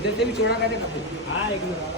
उद्या ते बी चिवडा काय ते खातो. हा एक मिनिट.